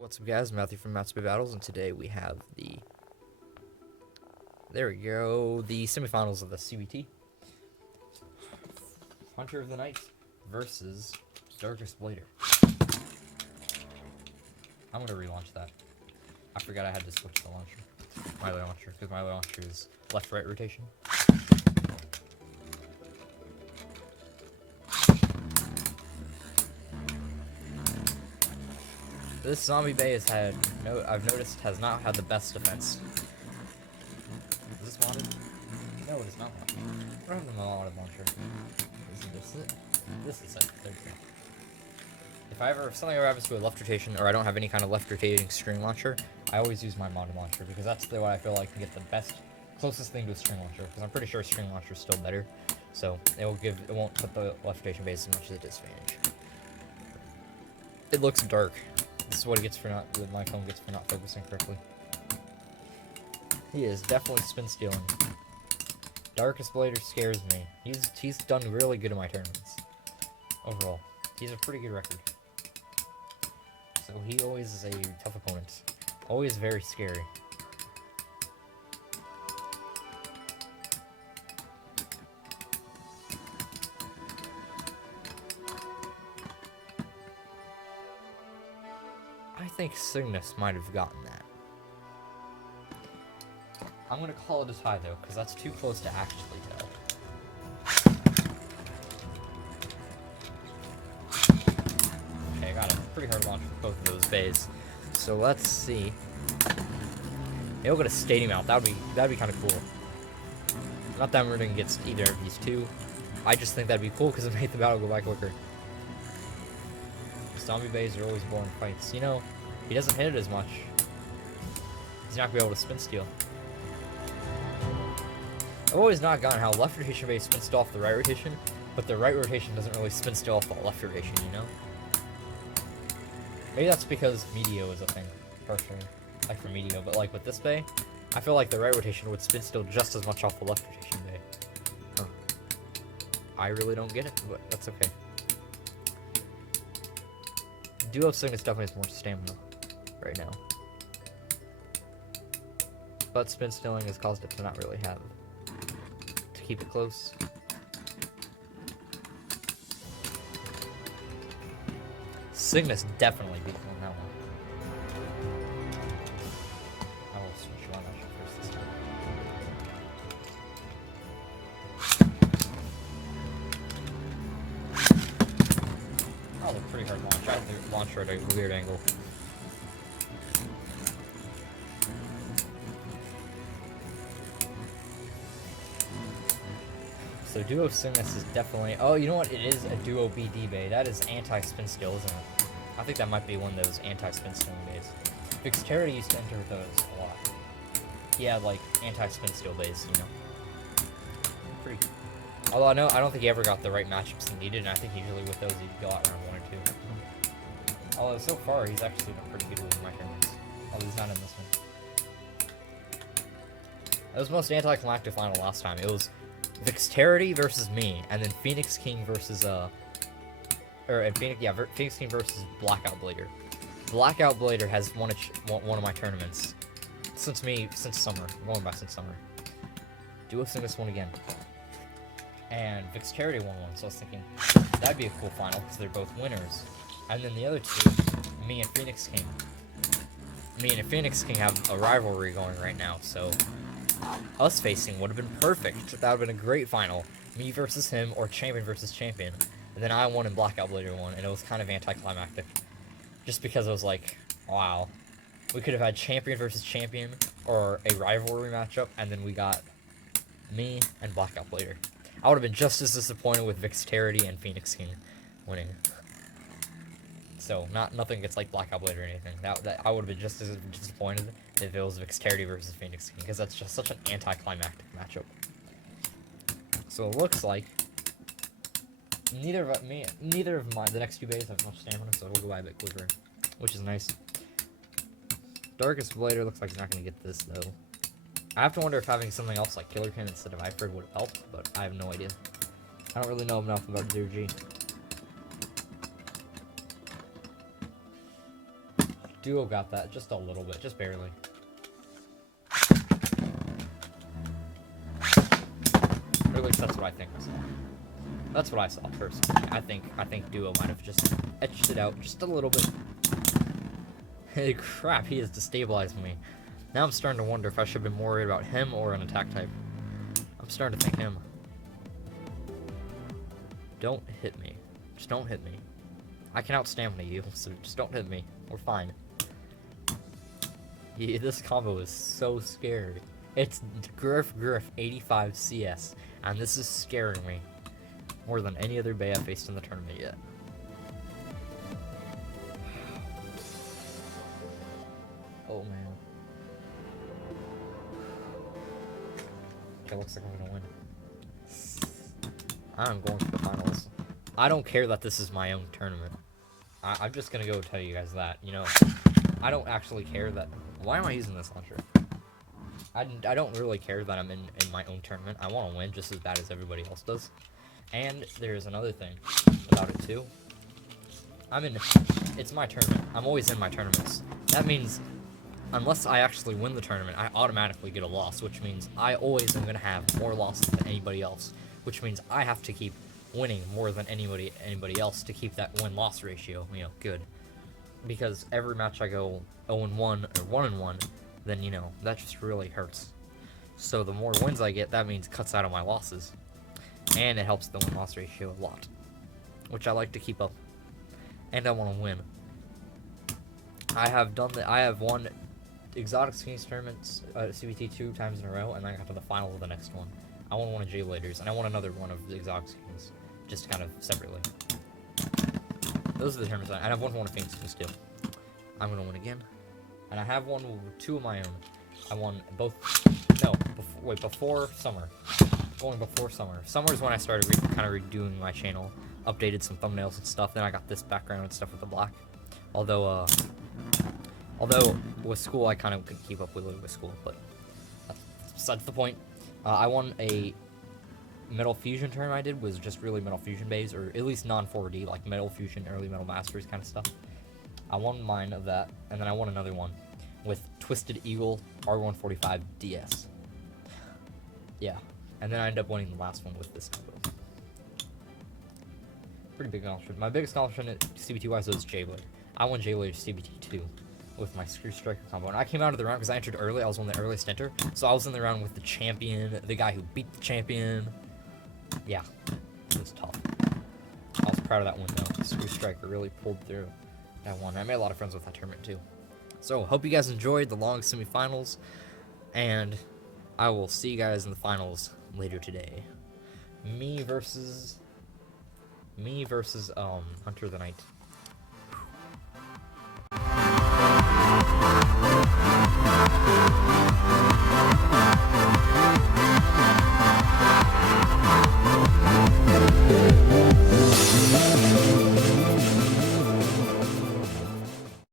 What's up, guys? Matthew from Matt's Battles, and today we have there we go, the semifinals of the CBT. Hunter of the Night versus Darkest Blader. I'm gonna relaunch that. I forgot I had to switch the launcher. My launcher, because my launcher is left-right rotation. This zombie bay I've noticed, has not had the best defense. Is this modded? No, it is not modded. I don't have the modded launcher. Isn't this it? This is it. There's it. If something ever happens to a left rotation, or I don't have any kind of left rotating string launcher, I always use my modded launcher, because that's the way I feel like can get the closest thing to a string launcher, because I'm pretty sure a string launcher is still better. So it won't put the left rotation base as much as a disadvantage. It looks dark. This is what he gets for my phone gets for not focusing correctly. He is definitely spin stealing. Darkest Blader scares me. He's done really good in my tournaments. Overall, he's a pretty good record. So he always is a tough opponent. Always very scary. I think Cygnus might have gotten that. I'm gonna call it a tie though, because that's too close to actually tell. Okay, I got a pretty hard launch with both of those bays. So let's see. Maybe we'll get a stadium out. That'd be kind of cool. Not that I'm rooting against either of these two. I just think that'd be cool because it made the battle go by quicker. Zombie bays are always boring fights. You know, he doesn't hit it as much. He's not gonna be able to spin steal. I've always not gotten how left rotation base spin steal off the right rotation, but the right rotation doesn't really spin steal off the left rotation, you know? Maybe that's because Medio is a thing, personally. Like for Medio, but like with this bay, I feel like the right rotation would spin steal just as much off the left rotation bay. Huh. I really don't get it, but that's okay. Duo Cygnus definitely has more stamina right now. But spin stealing has caused it to not really have. To keep it close. Cygnus definitely beat him on that one. I will switch one actually first this time. Oh, a pretty hard launch. I think launch her at a weird angle. So Duo Cygnus is definitely... Oh, you know what? It is a Duo BD bay. That is anti-spin steal, isn't it? I think that might be one of those anti-spin stealing bays. Dexterity used to enter those a lot. He had, like, anti-spin steal bays, you know? Pretty... Although I don't think he ever got the right matchups he needed, and I think usually with those he'd go out round 1 or 2. Although so far he's actually been pretty good with my tournaments. Although he's not in this one. It was most anticlimactic final last time. It was Dexterity versus me, and then Phoenix King versus Phoenix King versus Blackout Blader. Blackout Blader has won one of my tournaments since summer. I'm going back since summer. Duo Cygnus won again, and Dexterity won one. So I was thinking that'd be a cool final because they're both winners. And then the other two, me and Phoenix King. Me and Phoenix King have a rivalry going right now, so us facing would have been perfect. That would have been a great final. Me versus him, or champion versus champion. And then I won and Blackout Blader won, and it was kind of anticlimactic. Just because it was like, wow. We could have had champion versus champion, or a rivalry matchup, and then we got me and Blackout Blader. I would have been just as disappointed with Dexterity and Phoenix King winning. So, nothing against like Blackout Blader or anything. That I would have been just as disappointed if it was Dexterity versus Phoenix King, because that's just such an anticlimactic matchup. So it looks like neither of the next two bays have much stamina, so it'll go by a bit quicker, which is nice. Darkest Blader looks like he's not gonna get this though. I have to wonder if having something else like Killer Pin instead of iFunny would have helped, but I have no idea. I don't really know enough about 0G. Duo got that just a little bit, just barely. Or at least that's what I think I saw. That's what I saw personally. I think Duo might have just etched it out just a little bit. Hey, crap, he has destabilized me. Now I'm starting to wonder if I should have been more worried about him or an attack type. I'm starting to think him. Don't hit me. Just don't hit me. I can out-stamina you, so just don't hit me. We're fine. Yeah, this combo is so scary. It's Griff 85 CS, and this is scaring me more than any other Bay I've faced in the tournament yet. Oh man. Okay, looks like I'm gonna win. I'm going for the finals. I don't care that this is my own tournament. I'm just gonna go tell you guys that, you know, I don't actually care that. Why am I using this launcher? I don't really care that I'm in my own tournament. I want to win just as bad as everybody else does. And there's another thing about it too. It's my tournament. I'm always in my tournaments. That means, unless I actually win the tournament, I automatically get a loss, which means I always am going to have more losses than anybody else, which means I have to keep winning more than anybody else to keep that win-loss ratio, you know, good. Because every match I go 0-1 or 1-1, then, you know, that just really hurts. So the more wins I get, that means it cuts out on my losses. And it helps the win-loss ratio a lot, which I like to keep up. And I want to win. I have won exotic skins tournaments, CBT 2 times in a row, and then I got to the final of the next one. I won one of J Bladers, and I won another one of the exotic skins, just kind of separately. Those are the tournaments, and I've won one of Phoenix skins too. I'm gonna win again, and I have won 2 of my own. I won both. No, before summer. Going before summer. Summer is when I started kind of redoing my channel, updated some thumbnails and stuff. Then I got this background and stuff with the black. Although with school I kind of couldn't keep up with it with school, but that's besides the point. I won a Metal Fusion tournament I did, was just really Metal Fusion bays, or at least non-4D, like Metal Fusion, Early Metal Masters kind of stuff. I won mine of that, and then I won another one with Twisted Eagle R145 DS. Yeah, and then I ended up winning the last one with this combo. Pretty big accomplishment. My biggest accomplishment at CBT-wise was J-Blade. I won J-Blade CBT2 with my Screw Striker combo, and I came out of the round because I entered early. I was one of the earliest enter, so I was in the round with the champion, the guy who beat the champion. Yeah, it was tough. I was proud of that win though. Screw Striker really pulled through that one. I made a lot of friends with that tournament too. So hope you guys enjoyed the long semifinals, and I will see you guys in the finals later today. Me versus Hunter the Knight.